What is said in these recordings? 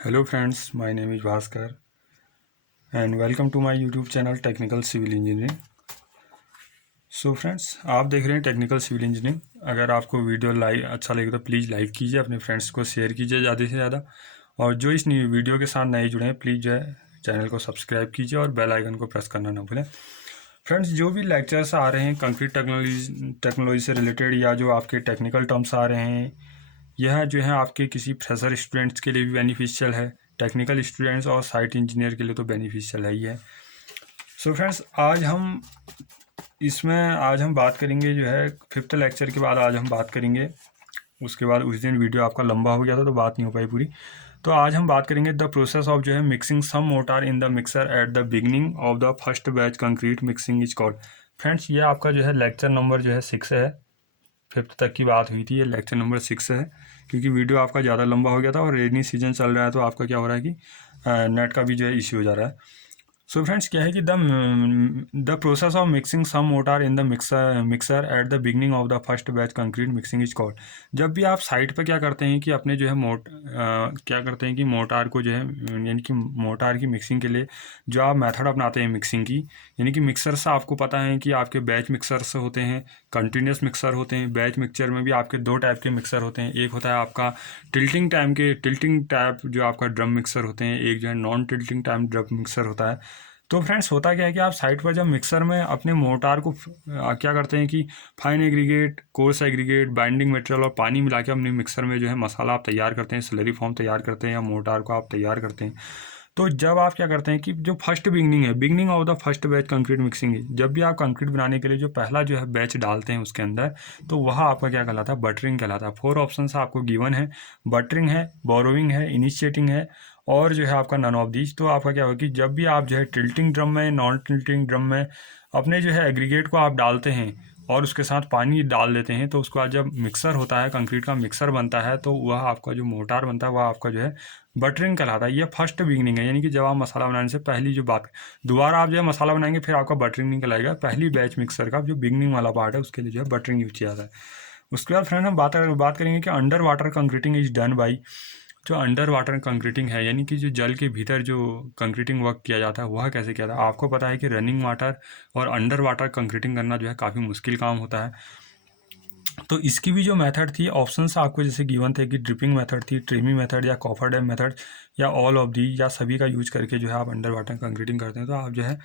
Hello friends, my name is Bhaskar and welcome to my YouTube channel Technical Civil Engineering। So friends, आप देख रहे हैं technical civil engineering. अगर आपको video अच्छा लगे तो प्लीज़ लाइक कीजिए, अपने फ्रेंड्स को शेयर कीजिए ज़्यादा से ज़्यादा, और जो इस वीडियो के साथ नए जुड़े हैं प्लीज़ जो है चैनल को सब्सक्राइब कीजिए और बेल आइकन को प्रेस करना ना भूलें। फ्रेंड्स, जो भी लेक्चर्स आ रहे हैं कंक्रीट टेक्नोलॉजी से रिलेटेड या जो आपके टेक्निकल टर्म्स आ रहे हैं, यह जो है आपके किसी फ्रेशर स्टूडेंट्स के लिए भी बेनिफिशियल है, टेक्निकल स्टूडेंट्स और साइट इंजीनियर के लिए तो बेनिफिशियल है ही है। सो फ्रेंड्स, आज हम बात करेंगे जो है 5th लेक्चर के बाद आज हम बात करेंगे। उसके बाद उस दिन वीडियो आपका लंबा हो गया था तो बात नहीं हो पाई पूरी। तो आज हम बात करेंगे द प्रोसेस ऑफ जो है mixing some mortar in the mixer at the beginning of the first batch concrete mixing is called. Friends, ये आपका जो है लेक्चर नंबर जो है 6 है। 5th तक की बात हुई थी, ये लेक्चर नंबर 6 है, क्योंकि वीडियो आपका ज़्यादा लंबा हो गया था और रेनी सीजन चल रहा है तो आपका क्या हो रहा है कि नेट का भी जो है इश्यू हो जा रहा है। सो फ्रेंड्स, क्या है कि the process of mixing some mortar in the mixer at the beginning of the first batch concrete mixing is called. जब भी आप साइट पर क्या करते हैं कि अपने जो है क्या करते हैं कि मोटार को जो है यानी कि मोटार की मिक्सिंग के लिए जो आप मेथड अपनाते हैं मिक्सिंग की, यानी कि मिक्सर से आपको पता है कि आपके बैच मिक्सर्स होते हैं, कंटिन्यूस मिक्सर होते हैं। बैच मिक्सचर में भी आपके 2 टाइप के मिक्सर होते हैं। एक होता है आपका टिल्टिंग टाइप जो आपका ड्रम मिक्सर होते हैं, एक जो है non tilting type drum mixer होता है। तो फ्रेंड्स, होता क्या है कि आप साइट पर जब मिक्सर में अपने मोटार को क्या करते हैं कि fine aggregate, coarse aggregate, binding material और पानी मिला के अपने मिक्सर में जो है मसाला आप तैयार करते हैं, स्लरी फॉर्म तैयार करते हैं या मोटार को आप तैयार करते हैं। तो जब आप क्या करते हैं कि जो फर्स्ट बिगनिंग है, beginning of the first batch concrete mixing है, जब भी आप कंक्रीट बनाने के लिए जो पहला जो है बैच डालते हैं उसके अंदर, तो वह आपका क्या कहलाता है, बटरिंग कहलाता है। 4 ऑप्शन आपको गिवन है, बटरिंग है, बोरोइंग है, इनिशिएटिंग है और जो है आपका नन ऑफ दीज। तो आपका क्या होगा कि जब भी आप जो है टिल्टिंग ड्रम में, नॉन टिल्टिंग ड्रम में अपने जो है एग्रीगेट को आप डालते हैं और उसके साथ पानी डाल देते हैं, तो उसके बाद जब मिक्सर होता है, कंक्रीट का मिक्सर बनता है, तो वह आपका जो मोटार बनता है वह आपका जो है बटरिंग कहलाता है। ये फर्स्ट बिगनिंग है, यानी कि जब आप मसाला बनाने से पहली जो बात, दोबारा आप जो है मसाला बनाएंगे फिर आपका बटरिंग नहीं कहलाएगा। पहली बैच मिक्सर का जो बिगनिंग वाला पार्ट है उसके लिए जो है बटरिंग यूज किया जाता है। उसके बाद फ्रेंड हम बात करेंगे कि under water concreting is done by. जो अंडर वाटर कंक्रीटिंग है, यानी कि जो जल के भीतर जो कंक्रीटिंग वर्क किया जाता है वह कैसे किया जाता है। आपको पता है कि रनिंग वाटर और अंडर वाटर कंक्रीटिंग करना जो है काफ़ी मुश्किल काम होता है। तो इसकी भी जो मेथड थी, ऑप्शंस आपको जैसे गिवन थे कि ड्रिपिंग मेथड थी, ट्रेमी मेथड या कॉफर डैम मेथड या ऑल ऑफ दी या सभी का यूज करके जो है आप अंडर वाटर कंक्रीटिंग करते हैं। तो आप जो है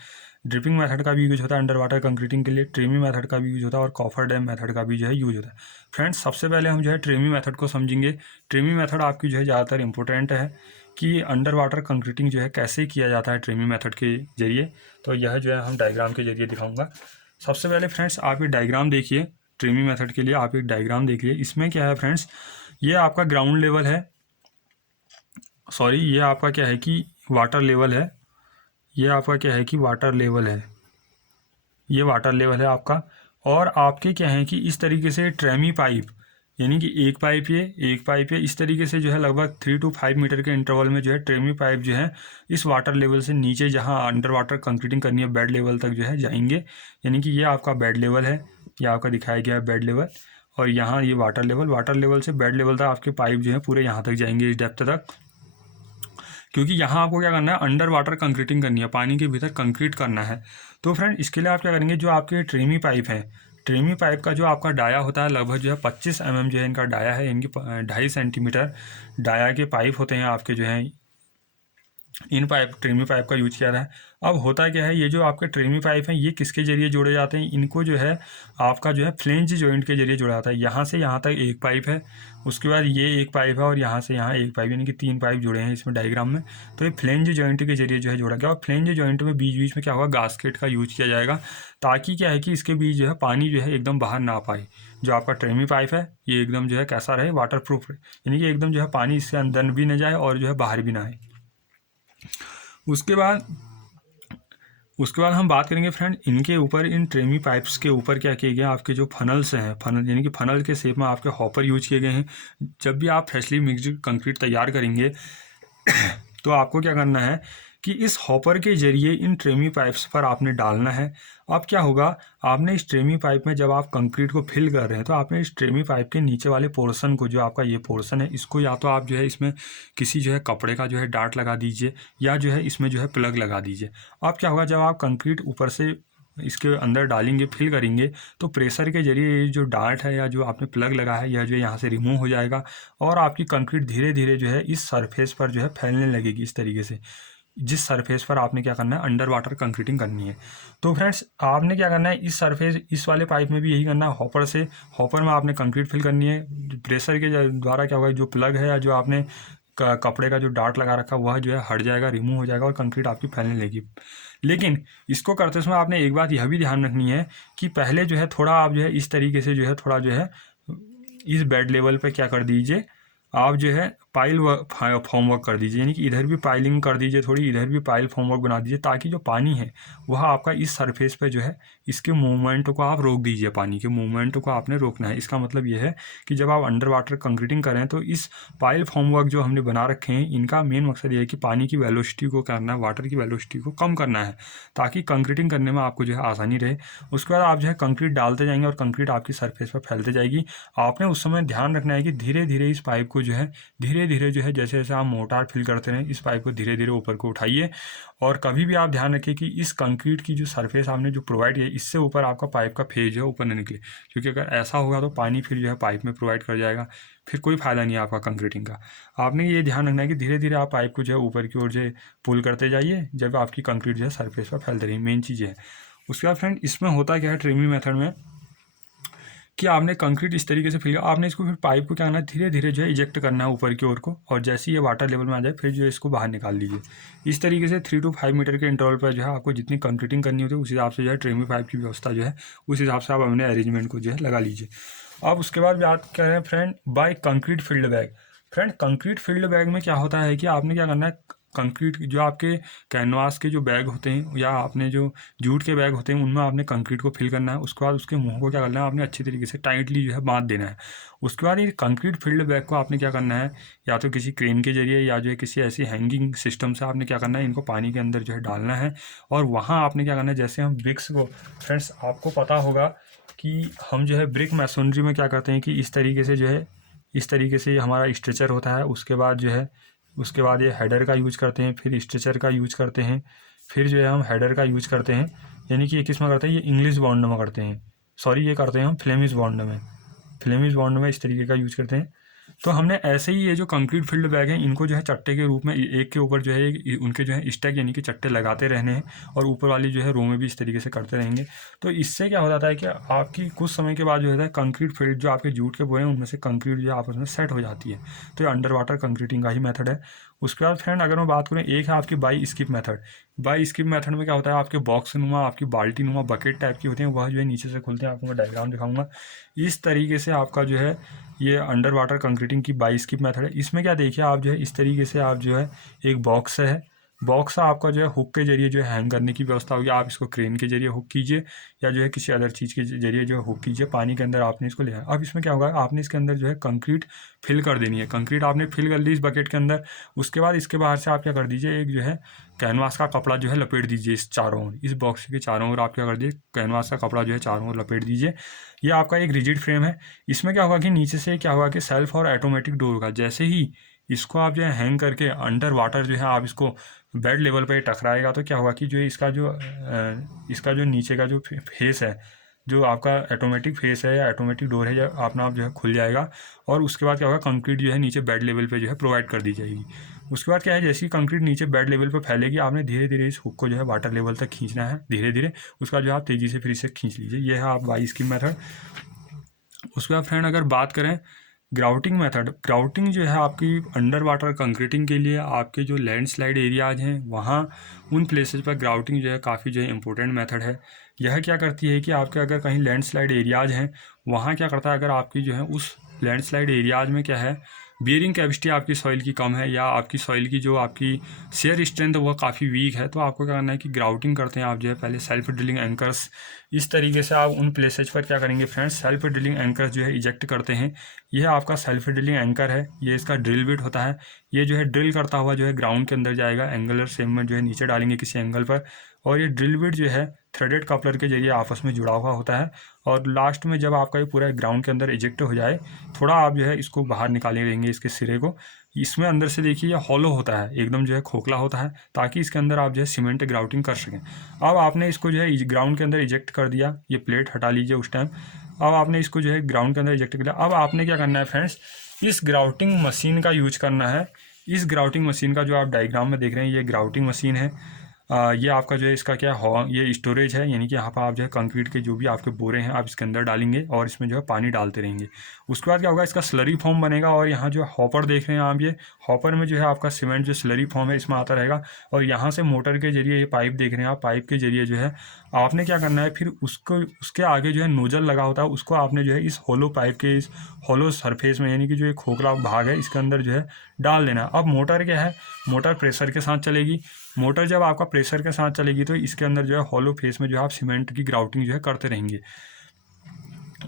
ड्रिपिंग मेथड का भी यूज होता है अंडर वाटर कंक्रीटिंग के लिए, ट्रेमी मेथड का भी यूज होता है और कॉफर डैम मेथड का भी जो है यूज होता है। फ्रेंड्स, सबसे पहले हम जो है ट्रेमी मेथड को समझेंगे। ट्रेमी मेथड आपकी जो है ज़्यादातर इंपॉर्टेंट है कि अंडर वाटर कंक्रीटिंग जो है कैसे किया जाता है ट्रेमी मेथड के जरिए। तो यह जो है हम डायग्राम के जरिए दिखाऊंगा। सबसे पहले फ्रेंड्स, आप ये डायग्राम देखिए। ट्रेमी मेथड के लिए आप एक डायग्राम देखिए। इसमें क्या है फ्रेंड्स, ये आपका ग्राउंड लेवल है, सॉरी ये आपका क्या है कि वाटर लेवल है। ये आपका क्या है कि वाटर लेवल है, ये वाटर लेवल है आपका। और आपके क्या है कि इस तरीके से ट्रेमी पाइप, यानी कि एक पाइप ये इस तरीके से जो है लगभग 3 to 5 मीटर के इंटरवल में जो है ट्रेमी पाइप जो है इस वाटर लेवल से नीचे जहाँ अंडर वाटर कंक्रीटिंग करनी है बेड लेवल तक जो है जाएंगे। यानी कि ये आपका बेड लेवल है, ये आपका दिखाया गया है बेड लेवल, और यहाँ ये वाटर लेवल से बेड लेवल तक आपके पाइप जो है पूरे यहाँ तक जाएंगे, इस डेप्थ तक। क्योंकि यहाँ आपको क्या करना है, अंडर वाटर कंक्रीटिंग करनी है, पानी के भीतर कंक्रीट करना है। तो फ्रेंड, इसके लिए आप क्या करेंगे, जो आपके ट्रेमी पाइप है, ट्रेमी पाइप का जो आपका डाया होता है लगभग जो है 25 mm जो है इनका डाया है, इनकी 2.5 सेंटीमीटर डाया के पाइप होते हैं आपके जो हैं। इन ट्रेमी पाइप का यूज किया रहा है। अब होता क्या है, ये जो आपके ट्रेमी पाइप हैं ये किसके जरिए जोड़े जाते हैं, इनको जो है आपका जो है फ्लेंज जॉइंट के जरिए जोड़ा जाता है। यहाँ से यहाँ तक एक पाइप है, उसके बाद ये एक पाइप है और यहाँ से यहाँ एक पाइप, यानी कि 3 पाइप जुड़े हैं इसमें डायग्राम में। तो ये फ्लेंज जॉइंट के जरिए जो है जोड़ा गया। और फ्लेंज जॉइंट में बीच बीच में क्या होगा, गास्केट का यूज किया जाएगा, ताकि क्या है कि इसके बीच जो है पानी जो है एकदम बाहर ना पाए। जो आपका ट्रेमी पाइप है ये एकदम जो है कैसा रहे, वाटर प्रूफ रहे, यानी कि एकदम जो है पानी इससे अंदर भी न जाए और जो है बाहर भी ना आए। उसके बाद हम बात करेंगे फ्रेंड, इनके ऊपर, इन ट्रेमी पाइप्स के ऊपर क्या किए गए आपके जो फनल्स हैं, फनल यानी कि फनल के शेप में आपके हॉपर यूज किए गए हैं। जब भी आप फ्रेशली मिक्स्ड कंक्रीट तैयार करेंगे तो आपको क्या करना है कि इस हॉपर के जरिए इन ट्रेमी पाइप्स पर आपने डालना है। अब क्या होगा, आपने इस ट्रेमी पाइप में जब आप कंक्रीट को फिल कर रहे हैं तो आपने इस ट्रेमी पाइप के नीचे वाले पोर्शन को, जो आपका ये पोर्शन है, इसको या तो आप जो है इसमें किसी जो है कपड़े का जो है डार्ट लगा दीजिए, या जो है इसमें जो है प्लग लगा दीजिए। अब क्या होगा, जब आप कंक्रीट ऊपर से इसके अंदर डालेंगे, फिल करेंगे, तो प्रेशर के जरिए ये जो डार्ट है या जो आपने प्लग लगा है, यह जो यहाँ से रिमूव हो जाएगा और आपकी कंक्रीट धीरे धीरे जो है इस सरफेस पर जो है फैलने लगेगी इस तरीके से, जिस सरफेस पर आपने क्या करना है, अंडर वाटर कंक्रीटिंग करनी है। तो फ्रेंड्स, आपने क्या करना है, इस सरफेस, इस वाले पाइप में भी यही करना है। हॉपर में आपने कंक्रीट फिल करनी है। प्रेशर के द्वारा क्या होगा, जो प्लग है या जो आपने कपड़े का जो डार्ट लगा रखा वह जो है हट जाएगा, रिमूव हो जाएगा और कंक्रीट आपकी फैलने लगेगी। लेकिन इसको करते समय आपने एक बात यह भी ध्यान रखनी है कि पहले जो है थोड़ा आप जो है इस तरीके से जो है थोड़ा जो है इस बेड लेवल पे क्या कर दीजिए, आप जो है पाइल फॉर्मवर्क कर दीजिए, यानी कि इधर भी पाइलिंग कर दीजिए, थोड़ी इधर भी पाइल फॉर्मवर्क बना दीजिए, ताकि जो पानी है वह आपका इस सरफेस पे जो है इसके मूवमेंट को आप रोक दीजिए। पानी के मूवमेंट को आपने रोकना है। इसका मतलब यह है कि जब आप अंडर वाटर कंक्रीटिंग करें तो इस पाइल फॉर्मवर्क जो हमने बना रखे हैं, इनका मेन मकसद ये है कि पानी की वेलोसिटी को करना है, वाटर की वेलोसिटी को कम करना है, ताकि कंक्रीटिंग करने में आपको जो है आसानी रहे। उसके बाद आप जो है कंक्रीट डालते जाएंगे और कंक्रीट आपकी सरफेस पर फैलते जाएगी। आपने उस समय ध्यान रखना है कि धीरे धीरे इस पाइप को जो है धीरे धीरे जो है जैसे जैसे आप मोटार फिल करते रहें, इस पाइप को धीरे धीरे ऊपर को उठाइए। और कभी भी आप ध्यान रखिए कि इस कंक्रीट की जो सरफेस आपने जो प्रोवाइड किया, इससे ऊपर आपका पाइप का फेज जो है ऊपर न निकले, क्योंकि अगर ऐसा होगा तो पानी फिर जो है पाइप में प्रोवाइड कर जाएगा, फिर कोई फायदा नहीं है आपका कंक्रीटिंग का। आपने ये ध्यान रखना है कि धीरे धीरे आप पाइप को जो है ऊपर की ओर जो है पुल करते जाइए, जब आपकी कंक्रीट जो है सरफेस पर फैलते रही। मेन चीज़ है। उसके बाद फ्रेंड, इसमें होता क्या है ट्रिमिंग मेथड में, कि आपने कंक्रीट इस तरीके से फिल किया, आपने इसको फिर पाइप को क्या करना है, धीरे धीरे जो है इजेक्ट करना है ऊपर की ओर को, और जैसे ही ये वाटर लेवल में आ जाए फिर जो है इसको बाहर निकाल लीजिए। इस तरीके से 3 to 5 मीटर के इंटरवल पर जो है आपको जितनी कंक्रीटिंग करनी होती है उस हिसाब से जो है ट्रेमी पाइप की व्यवस्था जो है उस हिसाब से आप अपने अरेंजमेंट को जो है लगा लीजिए। अब उसके बाद बात कर रहे हैं friend by concrete filled bag. Friend, concrete filled bag में क्या होता है कि आपने क्या करना है, कंक्रीट जो आपके कैनवास के जो बैग होते हैं या आपने जो जूट के बैग होते हैं उनमें आपने कंक्रीट को फिल करना है। उसके बाद उसके मुंह को क्या करना है, आपने अच्छी तरीके से टाइटली जो है बांध देना है। उसके बाद ये कंक्रीट फिल्ड बैग को आपने क्या करना है, या तो किसी क्रेन के जरिए या जो है किसी ऐसी हैंगिंग सिस्टम से आपने क्या करना है, इनको पानी के अंदर जो है डालना है। और वहाँ आपने क्या करना है, जैसे हम ब्रिक्स को, फ्रेंड्स आपको पता होगा कि हम जो है ब्रिक मैसोनरी में क्या करते हैं कि इस तरीके से जो है, इस तरीके से हमारा स्ट्रेचर होता है। उसके बाद जो है उसके बाद ये हेडर का यूज करते हैं, फिर स्ट्रेचर का यूज करते हैं, फिर जो है हम हेडर का यूज करते हैं। यानी कि ये किस में करते हैं, ये इंग्लिश बॉन्ड में करते हैं, सॉरी ये करते हैं हम फ्लेमिश बॉन्ड में, फ्लेमिश बॉन्ड में इस तरीके का यूज करते हैं। तो हमने ऐसे ही ये जो कंक्रीट फिल्ड बैग हैं इनको जो है चट्टे के रूप में एक के ऊपर जो है उनके जो है स्टैक यानी कि चट्टे लगाते रहने हैं, और ऊपर वाली जो है रो में भी इस तरीके से करते रहेंगे। तो इससे क्या हो जाता है कि आपकी कुछ समय के बाद जो है कंक्रीट फिल्ड जो आपके जूट के बोए हैं उनमें से कंक्रीट जो है आपस में सेट हो जाती है। तो ये अंडर वाटर कंक्रीटिंग का ही मेथड है। उसके बाद फ्रेंड अगर मैं बात करूँ, एक है आपकी by skip method. By skip method में क्या होता है, आपके बॉक्स नुमा, आपकी बाल्टी नुमा बकेट टाइप की होती हैं, वह जो है नीचे से खुलते हैं। आपको मैं डायग्राम दिखाऊंगा। इस तरीके से आपका जो है ये अंडर वाटर कंक्रीटिंग की बाई स्किप मेथड है। इसमें क्या देखिए, आप जो है इस तरीके से आप जो है एक बॉक्स है, बॉक्स आपका जो है हुक के जरिए जो है हैंग करने की व्यवस्था होगी। आप इसको क्रेन के जरिए हुक कीजिए या जो है किसी अदर चीज़ के जरिए जो है हुक कीजिए, पानी के अंदर आपने इसको लिया। अब इसमें क्या होगा, आपने इसके अंदर जो है कंक्रीट फिल कर देनी है। कंक्रीट आपने फिल कर ली इस बकेट के अंदर। उसके बाद इसके बाहर से आप क्या कर दीजिए, एक जो है कैनवास का कपड़ा जो है लपेट दीजिए इस चारों ओर, इस बॉक्स के चारों ओर आप क्या कर दीजिए, कैनवास का कपड़ा जो है चारों ओर लपेट दीजिए। ये आपका एक रिजिड फ्रेम है। इसमें क्या होगा कि नीचे से क्या होगा कि सेल्फ और ऑटोमेटिक डोर होगा। जैसे ही इसको आप जो है हैंग करके अंडर वाटर जो है आप इसको बेड लेवल पर टकराएगा, तो क्या होगा कि जो इसका जो नीचे का जो फेस है, जो आपका ऑटोमेटिक फेस है या ऑटोमेटिक डोर है, अपना आप जो है खुल जाएगा। और उसके बाद क्या होगा, कंक्रीट जो है नीचे बेड लेवल पे जो है प्रोवाइड कर दी जाएगी। उसके बाद क्या है, जैसे ही कंक्रीट नीचे बेड लेवल पे फैलेगी, आपने धीरे धीरे इस हुक को जो है वाटर लेवल तक खींचना है, धीरे धीरे। उसका जो है आप तेज़ी से फिर इसे खींच लीजिए। ये है आप बाई स्किप मेथड। उसके बाद फ्रेंड अगर बात करें ग्राउटिंग मेथड, ग्राउटिंग जो है आपकी अंडर वाटर कंक्रीटिंग के लिए आपके जो लैंडस्लाइड एरियाज हैं वहाँ उन प्लेसेस पर ग्राउटिंग जो है काफ़ी जो है इंपॉर्टेंट मेथड है। यह क्या करती है कि आपके अगर कहीं लैंडस्लाइड एरियाज हैं, वहाँ क्या करता है, अगर आपकी जो है उस लैंडस्लाइड एरियाज में क्या है, बियरिंग कैपेसिटी आपकी सॉइल की कम है या आपकी सॉइल की जो आपकी शेयर स्ट्रेंथ वह काफ़ी वीक है, तो आपको क्या करना है कि ग्राउटिंग करते हैं आप जो है पहले सेल्फ ड्रिलिंग एंकर्स। इस तरीके से आप उन प्लेसेज पर क्या करेंगे फ्रेंड्स, सेल्फ ड्रिलिंग एंकर्स जो है इजेक्ट करते हैं। ये आपका सेल्फ ड्रिलिंग एंकर है, ये इसका ड्रिल बिट होता है। ये जो है ड्रिल करता हुआ जो है ग्राउंड के अंदर जाएगा, एंगुलर सेम में जो है नीचे डालेंगे किसी एंगल पर, और ये ड्रिल बिट जो है थ्रेडेड कपलर के जरिए आपस में जुड़ा हुआ होता है। और लास्ट में जब आपका ये पूरा ग्राउंड के अंदर इजेक्ट हो जाए, थोड़ा आप जो है इसको बाहर निकाले रहेंगे इसके सिरे को, इसमें अंदर से देखिए ये हॉलो होता है, एकदम जो है खोखला होता है, ताकि इसके अंदर आप जो है सीमेंट ग्राउटिंग कर सकें। अब आपने इसको जो है ग्राउंड के अंदर इजेक्ट कर दिया, ये प्लेट हटा लीजिए उस टाइम। अब आपने इसको जो है ग्राउंड के अंदर इजेक्ट कर दिया। अब आपने क्या करना है फ्रेंड्स, इस ग्राउटिंग मशीन का यूज करना है। इस ग्राउटिंग मशीन का जो आप डायग्राम में देख रहे हैं, ये ग्राउटिंग मशीन है। ये आपका जो है इसका क्या है, ये स्टोरेज है, यानी कि यहाँ पर आप जो है कंक्रीट के जो भी आपके बोरे हैं आप इसके अंदर डालेंगे और इसमें जो है पानी डालते रहेंगे। उसके बाद क्या होगा, इसका स्लरी फॉर्म बनेगा, और यहाँ जो हॉपर देख रहे हैं आप, ये हॉपर में जो है आपका सीमेंट जो स्लरी फॉर्म है इसमें आता रहेगा। और यहाँ से मोटर के जरिए, ये पाइप देख रहे हैं आप, पाइप के जरिए जो है आपने क्या करना है, फिर उसको उसके आगे जो है नोजल लगा होता है, उसको आपने जो है इस होलो पाइप के इस होलो सरफेस में, यानी कि जो एक खोखला भाग है इसके अंदर जो है डाल देना। अब मोटर क्या है, मोटर प्रेशर के साथ चलेगी। मोटर जब आपका प्रेशर के साथ चलेगी तो इसके अंदर जो है हॉलो फेस में जो है आप सीमेंट की ग्राउटिंग जो है करते रहेंगे।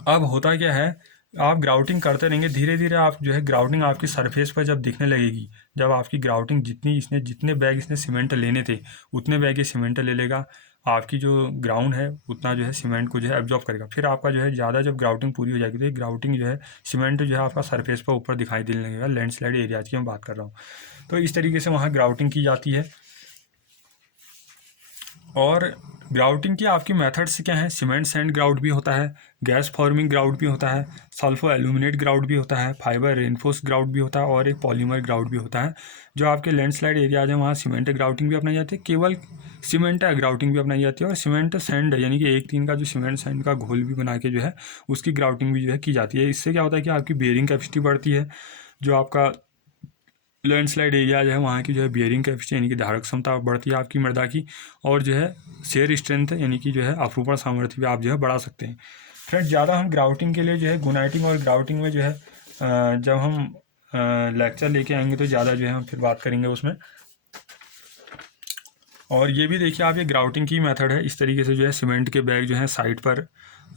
अब होता क्या है, आप ग्राउटिंग करते रहेंगे, धीरे धीरे आप जो है ग्राउटिंग आपकी सरफेस पर जब दिखने लगेगी, जब आपकी ग्राउटिंग जितने बैग इसने सीमेंट लेने थे उतने बैग ये सीमेंट ले लेगा, आपकी जो ग्राउंड है उतना जो है सीमेंट को जो है एब्जॉर्ब करेगा। फिर आपका जो है ज़्यादा जब ग्राउटिंग पूरी हो जाएगी तो ये ग्राउटिंग जो है सीमेंट जो है आपका सरफेस पर ऊपर दिखाई देने लगेगा। लैंडस्लाइड एरियाज की मैं बात कर रहा हूँ, तो इस तरीके से वहाँ ग्राउटिंग की जाती है। और ग्राउटिंग की आपकी मेथड्स क्या हैं, सीमेंट सैंड ग्राउट भी होता है, गैस फॉर्मिंग ग्राउट भी होता है, सल्फो एल्यूमिनेट ग्राउट भी होता है, फाइबर रेनफोर्स ग्राउट भी होता है, और एक पॉलीमर ग्राउट भी होता है। जो आपके लैंडस्लाइड एरियाज हैं वहाँ सीमेंट ग्राउटिंग भी अपनाई जाती है, केवल सीमेंट ग्राउटिंग भी अपनाई जाती है, और सीमेंट सैंड यानी कि 1:3 का जो सीमेंट सैंड का घोल भी बना के जो है उसकी ग्राउटिंग भी जो है की जाती है। इससे क्या होता है कि आपकी बेयरिंग कैपेसिटी बढ़ती है, जो आपका लैंडस्लाइड एरिया जो है वहाँ की जो है बियरिंग कैपेसिटी यानी कि धारक क्षमता बढ़ती है आपकी मृदा की, और जो है शेयर स्ट्रेंथ यानी कि जो है अपरूपण सामर्थ्य भी आप जो है बढ़ा सकते हैं। फ्रेंड्स, ज़्यादा हम ग्राउटिंग के लिए जो है गुनाइटिंग और ग्राउटिंग में जो है जब हम लेक्चर लेके आएंगे तो ज़्यादा जो है हम फिर बात करेंगे उसमें। और ये भी देखिए आप, ये ग्राउटिंग की मेथड है। इस तरीके से जो है सीमेंट के बैग जो है साइड पर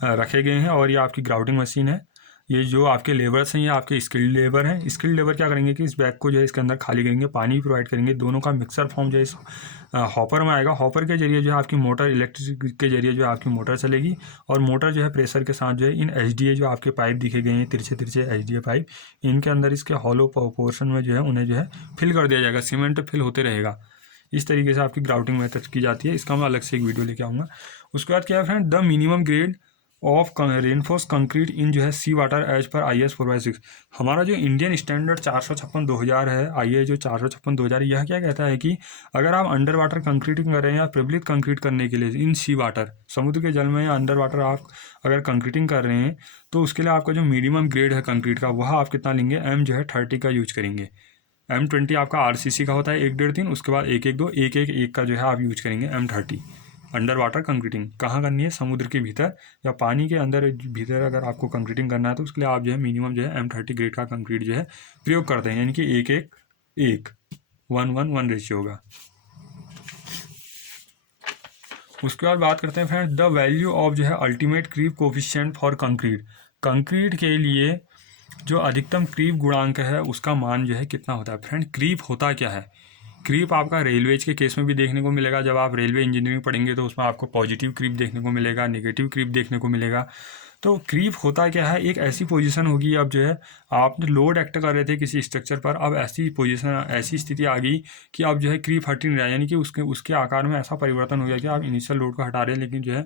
रखे गए हैं, और ये आपकी ग्राउटिंग मशीन है। ये जो आपके लेबर्स हैं ये आपके स्किल्ड लेबर हैं। स्किल्ड लेबर क्या करेंगे कि इस बैग को जो है इसके अंदर खाली करेंगे, पानी भी प्रोवाइड करेंगे, दोनों का मिक्सर फॉर्म जो है इस हॉपर में आएगा। हॉपर के जरिए जो है आपकी मोटर, इलेक्ट्रिक के जरिए जो है आपकी मोटर चलेगी, और मोटर जो है प्रेशर के साथ जो है इन HDA जो आपके पाइप दिखे गए हैं, तिरछे तिरछे HDA पाइप, इनके अंदर इसके हॉलो पोर्शन में जो है उन्हें जो है फिल कर दिया जाएगा, सीमेंट फिल होते रहेगा। इस तरीके से आपकी ग्राउटिंग मेथड की जाती है। इसका मैं अलग से एक वीडियो लेके आऊँगा। उसके बाद क्या है friend, the minimum grade of reinforce concrete इन जो है सी वाटर एज पर IS 4/6। हमारा जो इंडियन स्टैंडर्ड 456/2000 है, IA जो 456/2000, यह क्या कहता है कि अगर आप अंडर वाटर कंक्रीटिंग कर रहे हैं या प्रबलित कंक्रीट करने के लिए इन सी वाटर, समुद्र के जल में या अंडर वाटर आप अगर कंक्रीटिंग कर रहे हैं, तो उसके लिए आपका जो मिनिमम ग्रेड है कंक्रीट का, वह आप कितना लेंगे, M जो है 30 का यूज करेंगे। M20 आपका RCC का होता है 1.5-3, उसके बाद 1-1-2 1-1-1 का जो है आप यूज करेंगे M30। अंडर वाटर कंक्रीटिंग कहाँ करनी है, समुद्र के भीतर या पानी के अंदर भीतर अगर आपको कंक्रीटिंग करना है तो उसके लिए आप जो है मिनिमम जो है M30 ग्रेड का कंक्रीट जो है प्रयोग करते हैं, यानी कि 1-1-1 1-1-1 रेशियो होगा। उसके बाद बात करते हैं फ्रेंड, द वैल्यू ऑफ जो है ultimate creep coefficient for concrete. Concrete के लिए जो अधिकतम क्रीप गुणांक है उसका मान जो है कितना होता है। फ्रेंड, क्रीप होता क्या है, क्रीप आपका रेलवेज के केस में भी देखने को मिलेगा। जब आप रेलवे इंजीनियरिंग पढ़ेंगे तो उसमें आपको पॉजिटिव क्रीप देखने को मिलेगा, नेगेटिव क्रीप देखने को मिलेगा। तो क्रीप होता क्या है, एक ऐसी पोजीशन होगी, अब जो है आप लोड एक्ट कर रहे थे किसी स्ट्रक्चर पर, अब ऐसी पोजीशन, ऐसी स्थिति आ गई कि अब जो है क्रीप हट नहीं रहा है, यानी कि उसके आकार में ऐसा परिवर्तन हो गया कि आप इनिशियल लोड को हटा रहे हैं लेकिन जो है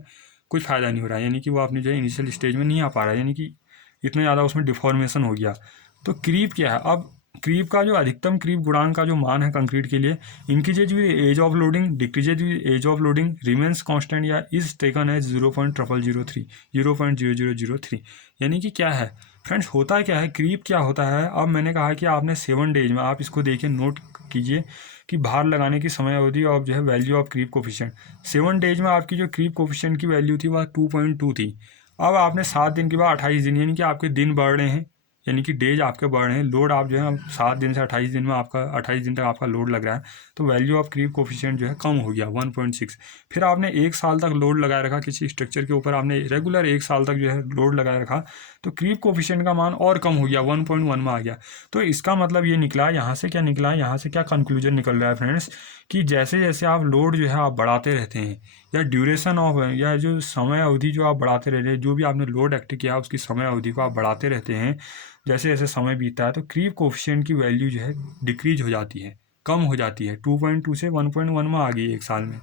कुछ फ़ायदा नहीं हो रहा है, यानी कि वो अपनी जो है इनिशियल स्टेज में नहीं आ पा रहा है, यानी कि इतना ज़्यादा उसमें डिफॉर्मेशन हो गया। तो क्रीप क्या है, अब क्रीप का जो अधिकतम क्रीप गुणांक का जो मान है कंक्रीट के लिए, increases with age of loading, decreases with age of loading, remains constant या इज टेकन एज 0.0003 0.0003। यानी कि क्या है फ्रेंड्स, होता क्या है, क्रीप क्या होता है। अब मैंने कहा कि आपने 7 डेज में, आप इसको देखिए, नोट कीजिए कि भार लगाने की समय अवधि और जो है value of creep coefficient, 7 days में आपकी जो क्रीप कोफिशिएंट की वैल्यू थी वह 2.2 थी। अब आपने 7 दिन के बाद 28 दिन, यानी कि आपके दिन बढ़ रहे हैं, यानी कि डेज आपके बढ़ रहे हैं, लोड आप जो है 7 दिन से 28 दिन में आपका 28 दिन तक आपका लोड लग रहा है, तो वैल्यू ऑफ क्रीप कोफिशिएंट जो है कम हो गया 1.6। फिर आपने 1 साल तक लोड लगाए रखा किसी स्ट्रक्चर के ऊपर, आपने रेगुलर 1 साल तक जो है लोड लगाए रखा, तो क्रीप कोफिशिएंट का मान और कम हो गया 1.1 में आ गया। तो इसका मतलब ये निकला, यहाँ से क्या निकला, यहाँ से क्या कंक्लूजन निकल रहा है फ्रेंड्स, कि जैसे जैसे आप लोड जो है आप बढ़ाते रहते हैं, या ड्यूरेशन ऑफ, या जो समय अवधि जो आप बढ़ाते रहते हैं, जो भी आपने लोड एक्ट किया उसकी समय अवधि को आप बढ़ाते रहते हैं, जैसे जैसे समय बीतता है तो क्रीप कोफिशिएंट की वैल्यू जो है डिक्रीज हो जाती है, कम हो जाती है, 2.2 से 1.1 में आ गई 1 साल में।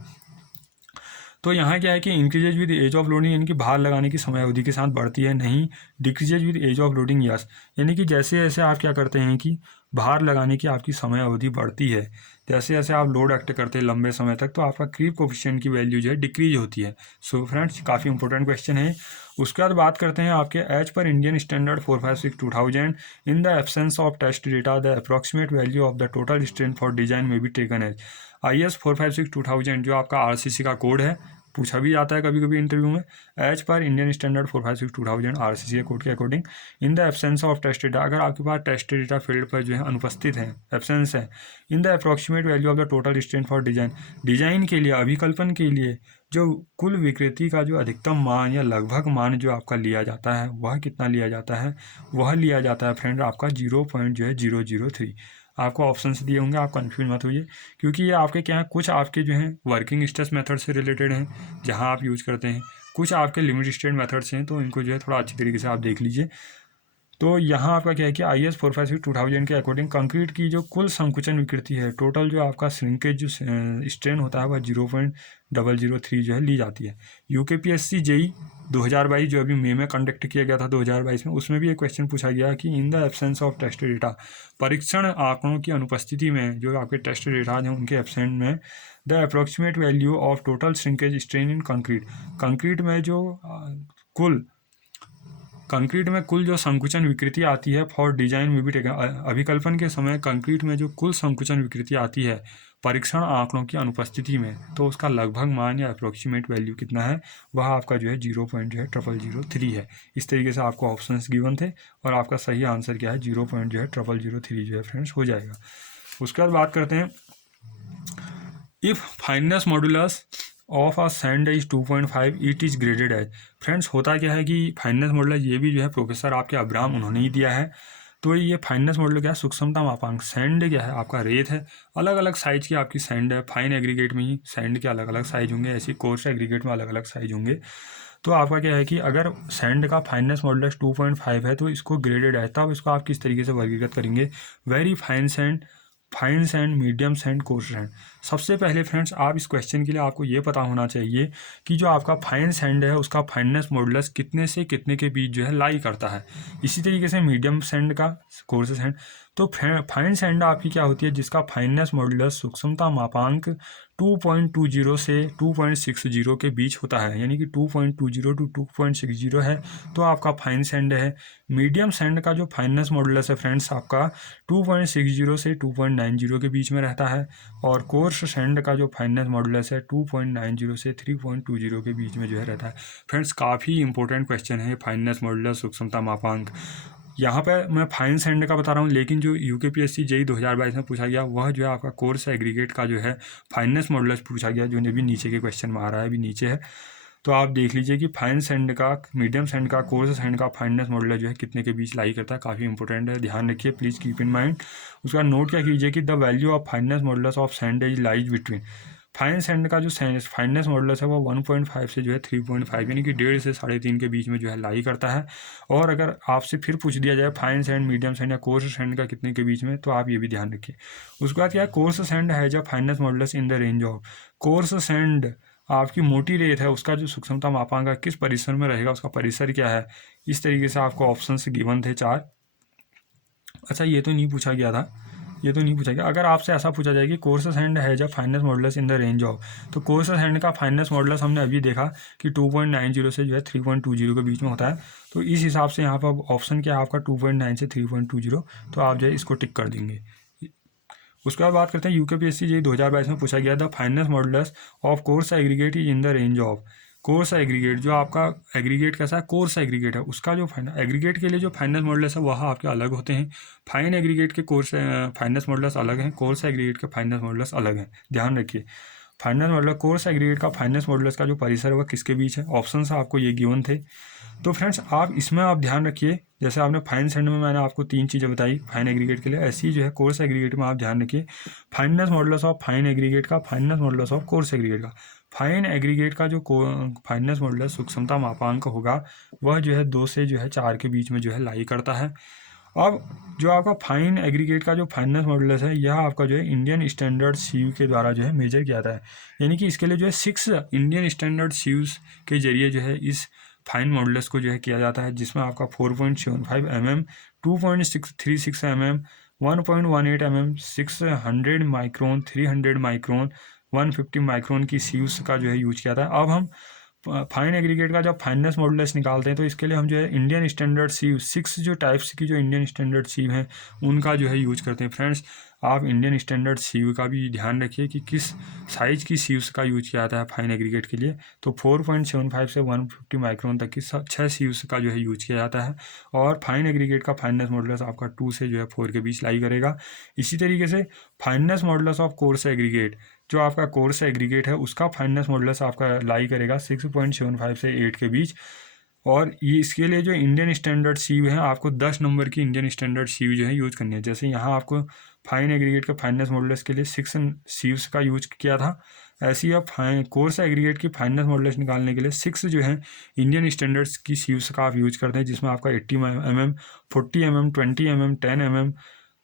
तो यहाँ क्या है कि increases with age of loading, यानी कि भार लगाने की समय अवधि के साथ बढ़ती है, नहीं decreases with age of loading, yes, यानी कि जैसे जैसे आप क्या करते हैं कि भार लगाने की आपकी समय अवधि बढ़ती है, जैसे जैसे आप लोड एक्ट करते हैं लंबे समय तक, तो आपका क्रीप कोफिशिएंट की वैल्यू जो है डिक्रीज होती है। सो फ्रेंड्स, काफ़ी इंपॉर्टेंट क्वेश्चन है। उसके बाद बात करते हैं आपके एज पर Indian standard 456/2000 in the absence of test data the approximate value of the total strength for design may be taken as. IS 456/2000 जो आपका RCC का कोड है, पूछा भी जाता है कभी कभी इंटरव्यू में, एज पर इंडियन स्टैंडर्ड 456/2000 RCC कोड के according in the absence of test data, अगर आपके पास टेस्ट डेटा फील्ड पर जो है अनुपस्थित है, एब्सेंस है, in the approximate value of the total strength for design, design के लिए, अभिकल्पन के लिए जो कुल विकृति का जो अधिकतम मान या लगभग मान जो आपका लिया जाता है, वह कितना लिया जाता है, वह लिया जाता है फ्रेंड आपका 0.003। आपको ऑप्शंस दिए होंगे, आप कंफ्यूज मत होइए, क्योंकि ये आपके क्या है, कुछ आपके जो हैं वर्किंग स्ट्रेस मेथड से रिलेटेड हैं जहां आप यूज़ करते हैं, कुछ आपके लिमिट स्टेट मेथड्स हैं, तो इनको जो है थोड़ा अच्छी तरीके से आप देख लीजिए। तो यहाँ आपका क्या है कि IS 456/2000 के अकॉर्डिंग कंक्रीट की जो कुल संकुचन विकृति है, टोटल जो आपका श्रिंकेज जो स्ट्रेन होता है वह 0.003 जो है ली जाती है। UKPSC JEE 2022 जो अभी मई में कंडक्ट किया गया था 2022 में, उसमें भी एक क्वेश्चन पूछा गया कि in the absence of test data, परीक्षण आंकड़ों की अनुपस्थिति में जो आपके टेस्ट डेटा हैं उनके एब्सेंट में, the approximate value of total shrinkage strain in concrete, concrete में जो कंक्रीट में कुल जो संकुचन विकृति आती है फॉर डिजाइन में भी टेकन, अभिकल्पन के समय कंक्रीट में जो कुल संकुचन विकृति आती है परीक्षण आंकड़ों की अनुपस्थिति में, तो उसका लगभग मान या अप्रोक्सीमेट वैल्यू कितना है, वह आपका जो है 0.003 है। इस तरीके से आपको ऑप्शंस गिवन थे और आपका सही आंसर क्या है 0.003 जो है फ्रेंड्स हो जाएगा। उसके बाद बात करते हैं, if fineness modulus of a sand is 2.5 it is graded as. Friends होता क्या है कि फाइननेस मॉडुलस ये भी जो है प्रोफेसर आपके अब्राहम उन्होंने ही दिया है। तो ये फाइननेस मॉडुलस क्या है, सूक्ष्मता मापांक, सैंड क्या है आपका रेत है, अलग अलग साइज की आपकी सैंड है, फाइन एग्रीगेट में ही सैंड के अलग अलग साइज होंगे, ऐसी कोर्स एग्रीगेट में अलग अलग साइज होंगे। तो आपका क्या है कि अगर सैंड का फाइननेस मॉडुलस 2.5 है तो इसको ग्रेडेड है, तब इसको आप किस तरीके से वर्गीकृत करेंगे, very fine sand, fine sand, medium sand, coarse sand. सबसे पहले फ्रेंड्स आप इस क्वेश्चन के लिए आपको ये पता होना चाहिए कि जो आपका फाइन सैंड है उसका फाइननेस मॉडुलस कितने से कितने के बीच जो है लाई करता है। इसी तरीके से मीडियम सैंड का, कोर्स सैंड, तो फाइन सैंड आपकी क्या होती है जिसका फाइननेस मॉडुलस सूक्ष्मता मापांक 2.20 से 2.60 के बीच होता है, यानी कि 2.20 टू 2.60 है, तो आपका फाइन सैंड है। मीडियम सैंड का जो फाइननेस मॉडुलस है फ्रेंड्स आपका 2.60 से 2.90 के बीच में रहता है, और कोर्स सैंड का जो फाइननेस मॉडुलस है 2.90 से 3.20 के बीच में जो है रहता है। फ्रेंड्स काफ़ी इंपॉर्टेंट क्वेश्चन है फाइननेस मॉडुलस सूक्ष्मता मापांक। यहाँ पर मैं फाइन सैंड का बता रहा हूँ, लेकिन जो UKPSC JEE 2022 में पूछा गया वह जो है आपका कोर्स एग्रीगेट का जो है फाइननेस मॉडुलस पूछा गया, जो अभी नीचे के क्वेश्चन में आ रहा है, अभी नीचे है। तो आप देख लीजिए कि फाइन सैंड का, मीडियम सैंड का, कोर्स सैंड का फाइननेस मॉडुलस जो है कितने के बीच लाई करता है, काफ़ी इंपॉर्टेंट है, ध्यान रखिए, प्लीज़ कीप इन माइंड। उसका नोट क्या कीजिए कि the value of fineness modulus of sand is lies between, fine sand का जो फाइननेस मॉडुलस है वो 1.5 से जो है 3.5, यानी कि 1.5 से 3.5 के बीच में जो है लाई करता है। और अगर आपसे फिर पूछ दिया जाए फाइन सैंड, मीडियम सैंड या कोर्स सैंड का कितने के बीच में, तो आप ये भी ध्यान रखिए। उसके बाद क्या है, कोर्स सैंड है जब fineness modulus in the range of, coarse sand आपकी मोटी रेत है, उसका जो सूक्ष्मता मापांक है किस परिसर में रहेगा, उसका परिसर क्या है। इस तरीके से आपको ऑप्शन से गिवन थे 4। अच्छा ये तो नहीं पूछा गया था, ये तो नहीं पूछा गया। अगर आपसे ऐसा पूछा जाए कि कोर्स सैंड है जब fineness modulus in the range of, तो कोर्स सैंड का फाइननेस मॉडुलस हमने अभी देखा कि 2.90 से जो है 3.20 के बीच में होता है। तो इस हिसाब से यहाँ पर ऑप्शन क्या है आपका 2.9 से 3.20, तो आप जो है इसको टिक कर देंगे। उसके बाद बात करते हैं UKPSC JEE 2022 में पूछा गया the fineness modulus of coarse aggregate is in the range of, coarse aggregate, जो आपका एग्रीगेट कैसा है, कोर्स एग्रीगेट है, उसका जो फाइनल एग्रीगेट के लिए जो फाइनेंस मॉडल्स है वह आपके अलग होते हैं। फाइन एग्रीगेट के कोर्स फाइनेंस मॉडल्स अलग हैं, कोर्स एग्रीगेट के फाइनेंस मॉडल्स अलग हैं, ध्यान रखिए। फाइनेंस मॉडल, कोर्स एग्रीगेट का फाइनेंस मॉडल्स का जो परिसर है वह किसके बीच है, ऑप्शन आपको ये गिवन थे। तो फ्रेंड्स आप इसमें आप ध्यान रखिए, जैसे आपने फाइन सेंड में मैंने आपको 3 चीज़ें बताई फाइन एग्रीगेट के लिए, ऐसी ही जो है कोर्स एग्रीगेट में आप ध्यान रखिए fineness models of fine aggregate का, fineness models of coarse aggregate का। फाइन एग्रीगेट का जो फाइनेंस मॉडल सूक्ष्मता मापांक होगा वह जो है 2 से जो है 4 के बीच में जो है लाई करता है। अब जो आपका फाइन एग्रीगेट का जो फाइनेंस मॉडल्स है यह आपका जो है इंडियन स्टैंडर्ड सीयू के द्वारा जो है मेजर किया जाता है, यानी कि इसके लिए जो है 6 इंडियन स्टैंडर्ड सीयूज के जरिए जो है इस फाइन मॉडल्स को जो है किया जाता है, जिसमें आपका 4.75 mm, 2.636 mm, 1.18 mm, 600 micron, 300 micron, 150 micron की सीयूज का जो है यूज किया था। अब हम फाइन एग्रीगेट का जब फाइनेंस मॉडल्स निकालते हैं तो इसके लिए हम जो है इंडियन स्टैंडर्ड सीव 6 जो टाइप्स की जो इंडियन स्टैंडर्ड सीव हैं उनका जो है यूज करते हैं। फ्रेंड्स आप इंडियन स्टैंडर्ड सीव का भी ध्यान रखिए कि किस साइज़ की सीव्स का यूज किया जाता है फाइन एग्रीगेट के लिए। तो 4.75 से 150 माइक्रोन तक की 6 सीव्स का जो है यूज किया जाता है, और फाइन एग्रीगेट का फाइनेंस मॉडल्स आपका 2 से जो है 4 के बीच लाई करेगा। इसी तरीके से finance models of coarse aggregate, जो आपका कोर्स एग्रीगेट है उसका फाइनेंस मॉडल्स आपका लाई करेगा 6.75 से 8 के बीच। और ये इसके लिए जो इंडियन स्टैंडर्ड सीव है आपको 10 नंबर की इंडियन स्टैंडर्ड सीव जो है यूज करनी है। जैसे यहाँ आपको फाइन एग्रीगेट का फाइनेंस मॉडल्स के लिए 6 सीव्स का यूज किया था, ऐसे ही आप कोर्स एग्रीगेट की फाइनेंस मॉडल्स निकालने के लिए 6 जो है इंडियन स्टैंडर्ड्स की सीव्स का आप यूज करते हैं, जिसमें आपका 80 mm, 40 mm, 20 mm, 10 mm,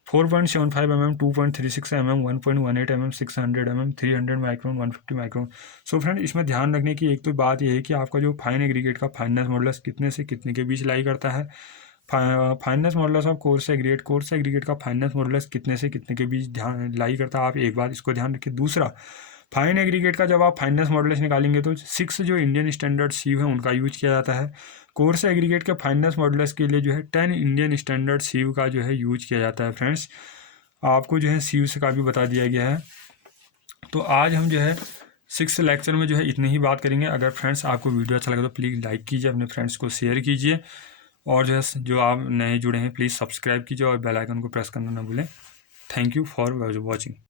4.75 mm, 2.36 mm, 1.18 mm, 600 mm, 300 micron, 150 micron. So friend इसमें ध्यान रखने की एक तो बात यह है कि आपका जो फाइन एग्रीगेट का फाइनेंस मॉडल्स कितने से कितने के बीच लाई करता है, finance models of coarse aggregate का फाइनेंस मॉडल्स कितने से कितने के बीच ध्यान लाई करता है, आप एक बार इसको ध्यान रखिए। दूसरा, फाइन एग्रीगेट का जब आप फाइनेंस मॉडल्स निकालेंगे तो 6 जो इंडियन स्टैंडर्ड सीव है उनका यूज किया जाता है। कोर्स एग्रीगेट के फाइनेंस मॉडल्स के लिए जो है 10 इंडियन स्टैंडर्ड सीव का जो है यूज किया जाता है। फ्रेंड्स आपको जो है सीव्स का भी बता दिया गया है। तो आज हम जो है 6th लेक्चर में जो है इतनी ही बात करेंगे। अगर फ्रेंड्स आपको वीडियो अच्छा लगे तो प्लीज़ लाइक कीजिए, अपने फ्रेंड्स को शेयर कीजिए, और जो है जो आप नए जुड़े हैं प्लीज़ सब्सक्राइब कीजिए और बेल आइकन को प्रेस करना ना भूलें। Thank you for watching.